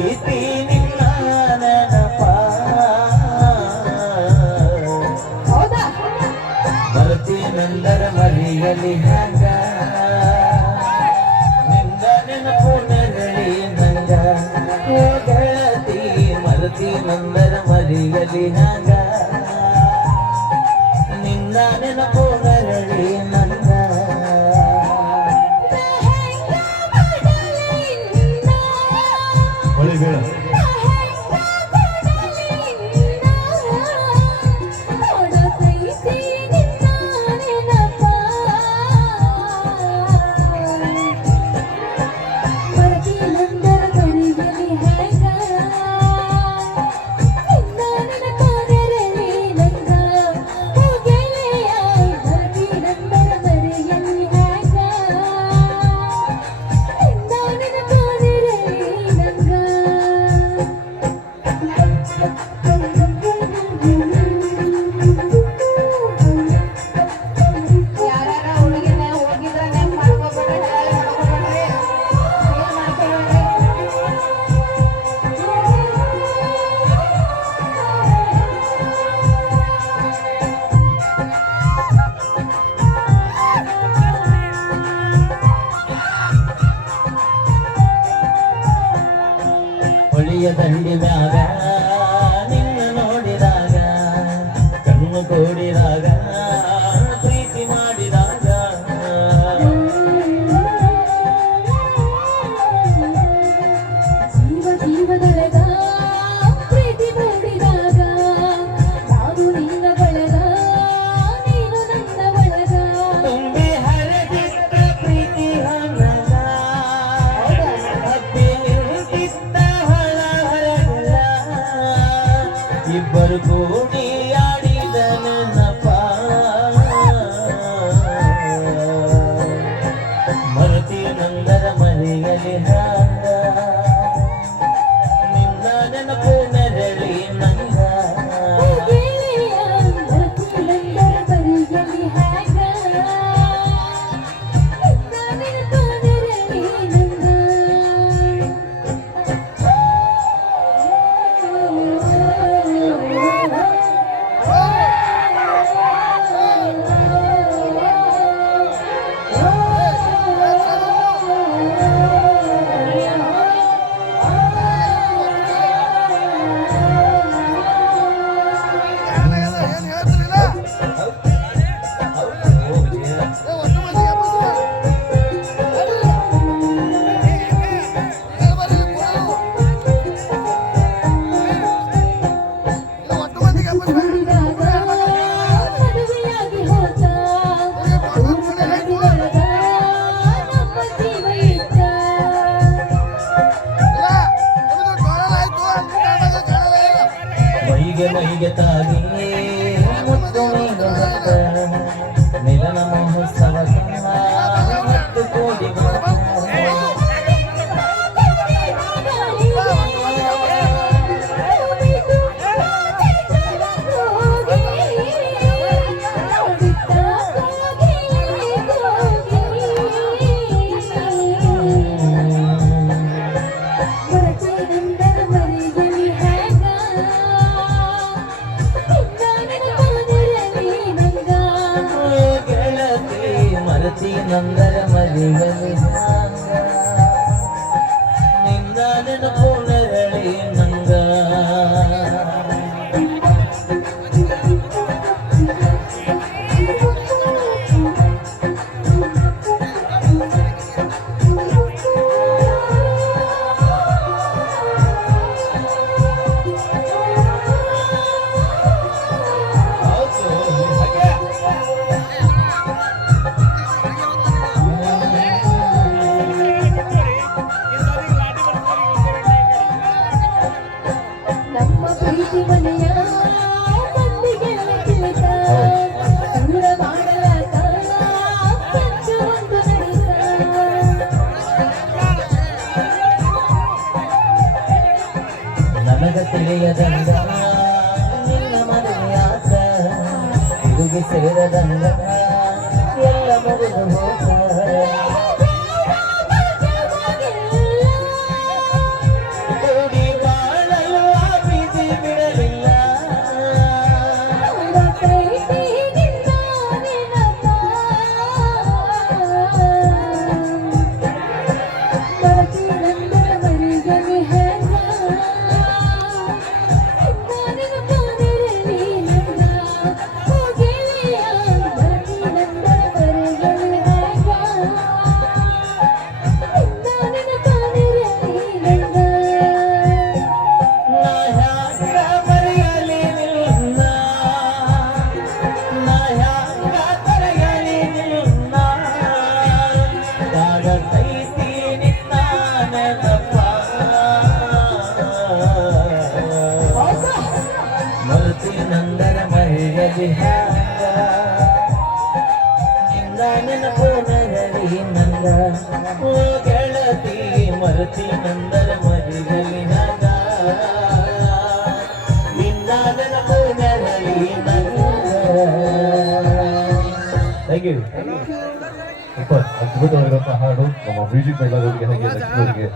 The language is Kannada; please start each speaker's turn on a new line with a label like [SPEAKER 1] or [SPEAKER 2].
[SPEAKER 1] Yeah. பெரிய தண்டி தாதா ഭാഗ്യമഹികതാദി ಮಾರುತಿ ಮಂಗಲ ಮಲಿಗಲಿ ಸೇರದಂಗ ಎಲ್ಲ ಮುಗಿದು ಹೋಗ
[SPEAKER 2] ಮರದಿ ಹ್ಯಾಂಗ ನಿನ್ನ ನೆನಪು ನಗಲಿ ನಂದ ಓ ಗೆಳತಿ ಮರತಿ ನಂದನ ಮರಿಗಲಿ ನಂದ ನಿಂದ ನೆನಪು ನಗಲಿ ನಂಗ
[SPEAKER 3] ಥ್ಯಾಂಕ್ ಯು ಅದ್ಭುತವಾಗಿರುವಂತಹ ಹಾಡು ನಮ್ಮ ಮ್ಯೂಸಿಕ್ ಬೆಳ್ಳದವರಿಗೆ ಹಾಗೆ ಲಕ್ಷ್ಮಿಯವರಿಗೆ